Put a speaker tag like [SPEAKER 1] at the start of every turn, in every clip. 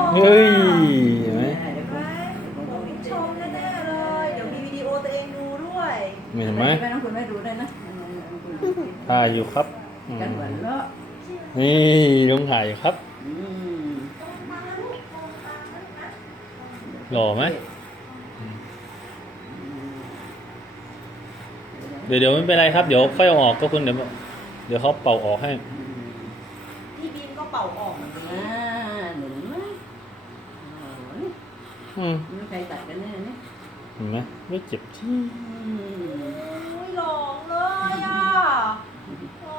[SPEAKER 1] เฮ้ยเห็นไหม
[SPEAKER 2] ผมชมแน่ๆเลยเดี๋ยวมีวิดีโอตัวเองดูด้วย
[SPEAKER 1] เห็นไหม
[SPEAKER 3] ไม่ต้องคุณไม่ดูได้นะ
[SPEAKER 1] ถ่ายอยู่ครับอื
[SPEAKER 3] กัน
[SPEAKER 1] ม
[SPEAKER 3] เหมือนเลาะ
[SPEAKER 1] นี่ลุงถ่ายอยู่ครับ
[SPEAKER 3] อืม
[SPEAKER 1] หล่อไหมเดี๋ยวไม่เป็นไรครับเดี๋ยวค่อยเอาออกก็คุณเดี๋ยวเขาเป่าออกให้
[SPEAKER 2] พี่บีมก็เป่าออกเหมือนกัน
[SPEAKER 3] อ่าหนึ่งไหม
[SPEAKER 1] อืม
[SPEAKER 3] ไม่ใครตัดกันแน่เนี่ย
[SPEAKER 1] เห็นไหมไม่เจ็บที่
[SPEAKER 2] อุ้ยหลงเลยอ่ะอ๋อ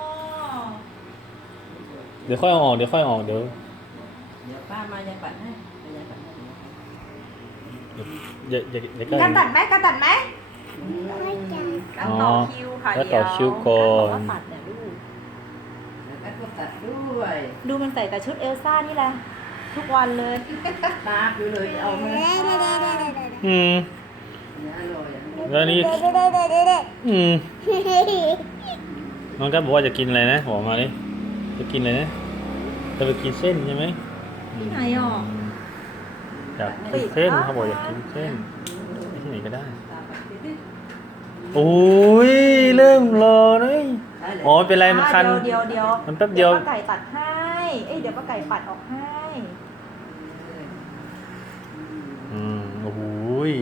[SPEAKER 1] เดี๋ยวค่อยเอาออกเดี๋ยว
[SPEAKER 3] เดี๋ยวป้ามาจะปัดให้จะปัดให้
[SPEAKER 1] อย่าใกล้
[SPEAKER 2] การตัดไหมการตัดไหม
[SPEAKER 3] ไม่จัง
[SPEAKER 2] การต่อคิวค่ะ
[SPEAKER 1] แล้วต่อคิวก่อน
[SPEAKER 2] การบอกว่าตัดเนี่ยลูก
[SPEAKER 3] แล้วก็ตัดด้วย
[SPEAKER 2] ดูมันใส่แต่ชุดเอลซ่านี่แหละทุกวันเลย
[SPEAKER 3] ตาคือเลยเอามา
[SPEAKER 1] อืม
[SPEAKER 3] เนี่ยอร่อยอย่างนี้
[SPEAKER 1] แล้วนี่อืมน้องกัฟบอกว่าจะกินอะไรนะบอกมาดิจะกินอะไรนะจะไปกินเส้นใช่ไหม
[SPEAKER 2] ที่ไหนอ่ะ
[SPEAKER 1] อยากกินเส้นเขาบอกอยากกินเส้นไปที่ไหนก็ได้
[SPEAKER 3] ตาปัดดิ
[SPEAKER 1] โอ้ยเริ่มรอเลยอ๋อเป็นไรมันคัน
[SPEAKER 2] เดี๋ยว
[SPEAKER 1] มันแป๊บเดียว
[SPEAKER 2] ป้าไก่ตัดให้เดี๋ยวป้าไก่ปัดออกให้
[SPEAKER 1] โอ้โหย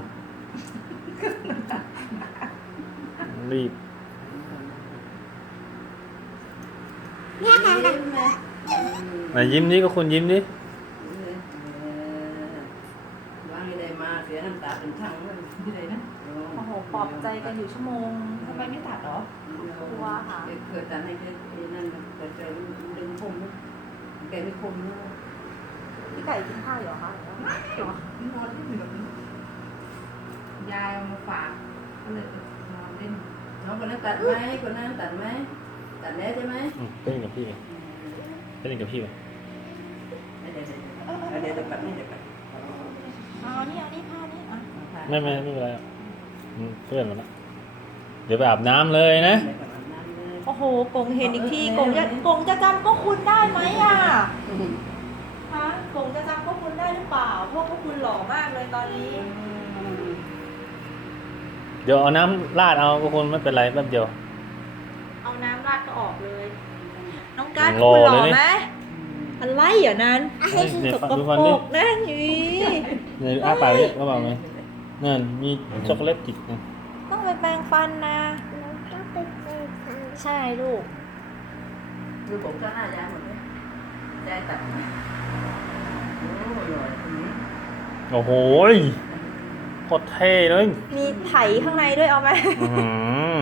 [SPEAKER 1] รีบไหนยิ้มดิก็คุณยิ้มดิ
[SPEAKER 3] วางอะไรมาเสียน้ำตาเป็นช่างเลยที่ไหนนะ
[SPEAKER 2] โอ้โหปลอบใจกันอยู่ชั่วโมงทำไมไม่ตัดหรอ กลัวค่ะ
[SPEAKER 3] เกิดจากในนั่นเกิดจากดึงคมแกไม่คมนะ
[SPEAKER 2] พี่ไก่กินข้าวอยู่เหรอคะหรอ
[SPEAKER 4] นอนเล่นอยู่กับยายเอามาฝากก็เลยนอนเล่น
[SPEAKER 3] น้องคนนั้นตัดไหมคนนั้นตัดไหมตัดแล้วใช่ไหม
[SPEAKER 1] ไปเล่นกับพี่ไปเล่นกับพี่ไป
[SPEAKER 3] เดี๋ยวตัดนี่เดี๋ยวตัด
[SPEAKER 2] เอานี่ผ้านี่อ่ะ
[SPEAKER 1] ไม่เป็นไรเพื่อนมันละเดี๋ยวไปอาบน้ำเลยนะ
[SPEAKER 2] โอ้โหกงเห็นอีกทีกงจะจำก็คุณได้ไหมอ่ะฮะกงจะจำก็คุณได้หรือเปล่าเพราะพวกคุณหล่อมากเลยตอนนี้
[SPEAKER 1] เดี๋ยวเอาน้ำราดเอาก็คุณไม่เป็นไรแป๊บเดียว
[SPEAKER 2] เอาน้ำราดก็ออกเลย น้องการ์ด
[SPEAKER 1] หล่อ
[SPEAKER 2] คุณหล่อ
[SPEAKER 1] เลยนี่
[SPEAKER 2] ไหมอะไรอ่ะนั้น
[SPEAKER 1] เนี่ย
[SPEAKER 2] ส
[SPEAKER 1] ฟัง
[SPEAKER 2] ก
[SPEAKER 1] ดู
[SPEAKER 2] ป
[SPEAKER 1] ฟัน
[SPEAKER 2] ร
[SPEAKER 1] ดิ
[SPEAKER 2] กนั่นอยู่
[SPEAKER 1] เนี่ยอ้าปากดิก็บอกเลยนั่นมีช็อกโกแลตติดนะ
[SPEAKER 2] ต้องไปแปรงฟันนะ ใช่ลูก
[SPEAKER 3] ดูผมข้างหน้ายายหมดเลยยายตัดโอ้ยหล่อคนนี้
[SPEAKER 1] โอ้โหยโคตรเท่เลย
[SPEAKER 2] มีไถข้างในด้วยเอาไหม
[SPEAKER 1] อื้อหือ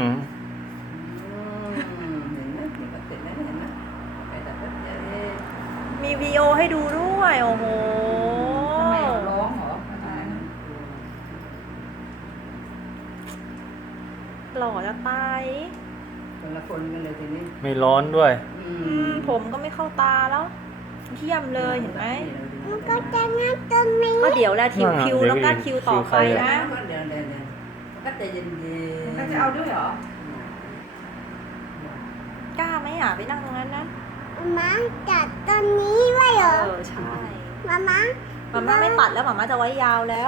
[SPEAKER 3] เห็นไหมเห็นไหมเสร็จแล้วเห็นไหมไปตัดก็จะได้
[SPEAKER 2] มีวิดีโอให้ดูด้วยโอ้โห
[SPEAKER 4] ทำไมร้องเหรอ
[SPEAKER 2] หล่อจะตาย
[SPEAKER 3] คนละคนกันเลยทีนี้
[SPEAKER 1] ไม่ร้อนด้วย
[SPEAKER 2] ผมก็ไม่เข้าตาแล้วเทียมเลยเห็นไหม
[SPEAKER 3] ก็จะนั่งตรงนี้
[SPEAKER 2] ก็เดี๋ยวแหละคิว
[SPEAKER 1] อ่า
[SPEAKER 2] คิว
[SPEAKER 1] เดี๋ยว
[SPEAKER 2] น้องการ
[SPEAKER 1] อีก
[SPEAKER 2] คิวต่อไป
[SPEAKER 1] คิวใคร
[SPEAKER 2] นะ
[SPEAKER 3] ก็เดี๋ยวก็ใจเย็นๆ
[SPEAKER 4] ก็จะเอาด้วยเหรอ
[SPEAKER 2] กล้าไหมอ่ะไปนั่งตรงนั้นนะ
[SPEAKER 5] ม้าจัดตอนนี้ไว้เหรอ
[SPEAKER 2] ใช่
[SPEAKER 5] มาม่า
[SPEAKER 2] หมาม่าไม่ตัดแล้วหมาม่าจะไว้ยาวแล้ว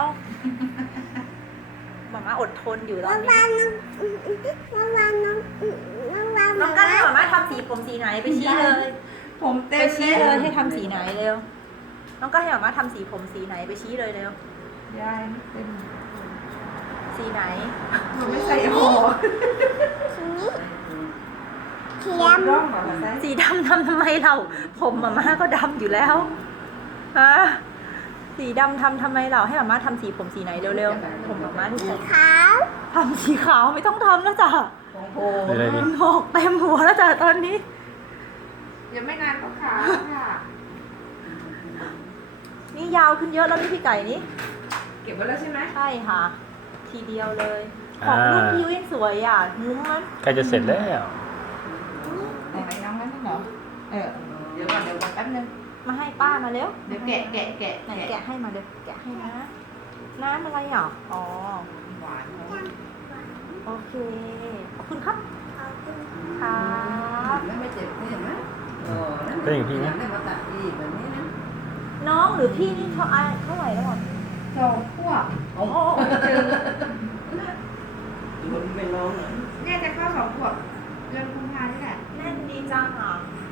[SPEAKER 2] หมาม่าอดทนอยู่ตอนนี้
[SPEAKER 5] น้องน้องน้องน้อง
[SPEAKER 2] น้องการให้หมาม่าทำสีผมสีไหนไปชี้เลย
[SPEAKER 4] ผมเต็
[SPEAKER 2] ไป
[SPEAKER 4] ม
[SPEAKER 2] ชี้เลยให้ทำสีไหนเร็วน้องการให้หมาม่าทำสีผมสีไหนไปชี้เลยเร็วย
[SPEAKER 4] ายเต็ม
[SPEAKER 2] สีไหน
[SPEAKER 4] มันไม่ใส่หอ
[SPEAKER 5] เทียม
[SPEAKER 4] ร้องเหรอใส่
[SPEAKER 2] สีดำทำไมเราผมหมาม่าก็ดำอยู่แล้วฮะสีดำทำไมเราให้หมาม่าทำสีผมสีไหนเร็วๆผมหมาม่าทุกคน
[SPEAKER 5] ขาว
[SPEAKER 2] ทำสีขาวไม่ต้องทำแล้วจ้ะ
[SPEAKER 3] ของโพ
[SPEAKER 1] มีอะไรดี
[SPEAKER 2] หมอกเต็มหัวแล้วจ้ะตอนนี้
[SPEAKER 4] ยังไม่นานก็ขาวค่ะ
[SPEAKER 2] นี่ยาวขึ้นเยอะแล้วนี่พี่ไก่นี่
[SPEAKER 4] เก็บไว้แล้วใช่ไหม
[SPEAKER 2] ใช่ค่ะ ทีเดียวเลย ของรุ่นพี่วินสวยอ่ะงุ้มมัน
[SPEAKER 1] ใกล้จะเสร็จแล้ว
[SPEAKER 4] ไหนน้องนั่นเหรอเดี๋ยวก่อนแป๊บนึง
[SPEAKER 2] มาให้ป้ามาเร็ว
[SPEAKER 4] เดี๋ยวแกะ
[SPEAKER 2] ไหนแกะให้มาเร็วแกะให้นะน้ำอะไรอ่ะอ๋อ
[SPEAKER 4] หวาน
[SPEAKER 2] โอเคขอบคุณครับครับ
[SPEAKER 3] ไม่เจ็บเห็นไหม
[SPEAKER 1] เป็นอย่างพี่ไหม
[SPEAKER 3] ได้มาตัดอีกแบบนี้นะ
[SPEAKER 2] น้องหรือพี่นี่เขาเท่าไหร่แล้วอ่ะ
[SPEAKER 4] สองขวบ
[SPEAKER 2] โอ้โห
[SPEAKER 3] คนเป็นน้องเหรอ
[SPEAKER 4] เนี่ยจะเข้าสองขวบเดือนกุมภานี่แหละ
[SPEAKER 2] แน่นดีจังอ่ะ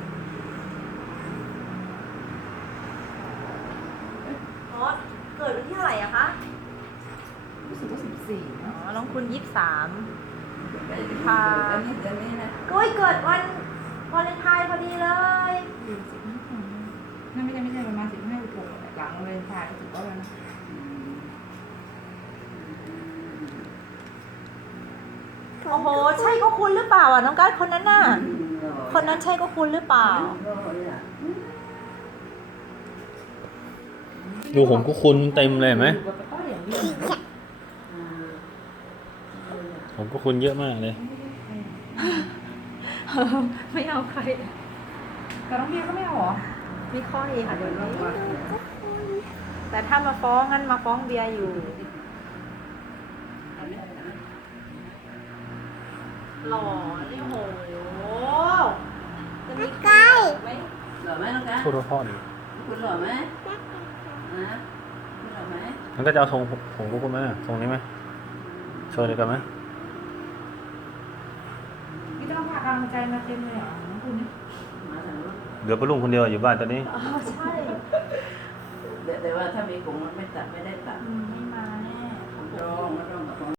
[SPEAKER 2] อ๋อเกิดวันที่เท่าไหร่อะคะ
[SPEAKER 4] รู้สึกว่า14
[SPEAKER 2] อ๋อ
[SPEAKER 4] เนาะ
[SPEAKER 2] น้องคุณ23
[SPEAKER 3] ไปค่ะเดือนนี้นะ
[SPEAKER 2] ก็เกิดวันวาเลนไทน์พอดีเลย
[SPEAKER 4] นั่นไม่ใช่ประมาณ15 16หลังเลยถ่ายก็ถือว่าแล้วนะ
[SPEAKER 2] โอ้โห ใช่ก็คุณหรือเปล่าอ่ะน้องกัสคนนั้นน่ะ คนนั้นใช่ก็คุณหรือเปล่า
[SPEAKER 1] ดูผมก็คุณเต็มเลยเห็นไหมผมก็คุณเยอะมากเลย
[SPEAKER 2] ไม่เอาใคร
[SPEAKER 4] แต่น้องเบียร์ก็ไม่เอาเหรอ
[SPEAKER 2] ไม่ค่อยค่ะเดี๋ยวนี้แต่ถ้ามาฟ้องงั้นมาฟ้องเบียร์อยู่ หล่อนี่โหจะมีใครไหม
[SPEAKER 3] หล่อไหมน้องกัน
[SPEAKER 1] พูดว่าพ่อดี
[SPEAKER 3] คุณหล่อไหมนะคุณหล่อไหม
[SPEAKER 1] มันก็จะเอาทรงผมก็คุณไหมทรงนี้ไหมโชว์เลยกันไหม
[SPEAKER 4] นี่ต้องพากำลังใจมาเต็มเลยเหรอน้องคุณนี่
[SPEAKER 3] มาทางนู้น
[SPEAKER 1] เหลือปลุงคนเดียวอยู่บ้านตอนนี้
[SPEAKER 2] อ๋อใช่
[SPEAKER 3] แต่ว่าถ้ามีกลุ่มมันไม่ตัดไม่ได้ตัด
[SPEAKER 2] ไม่มาแน่
[SPEAKER 3] จองแล้วก็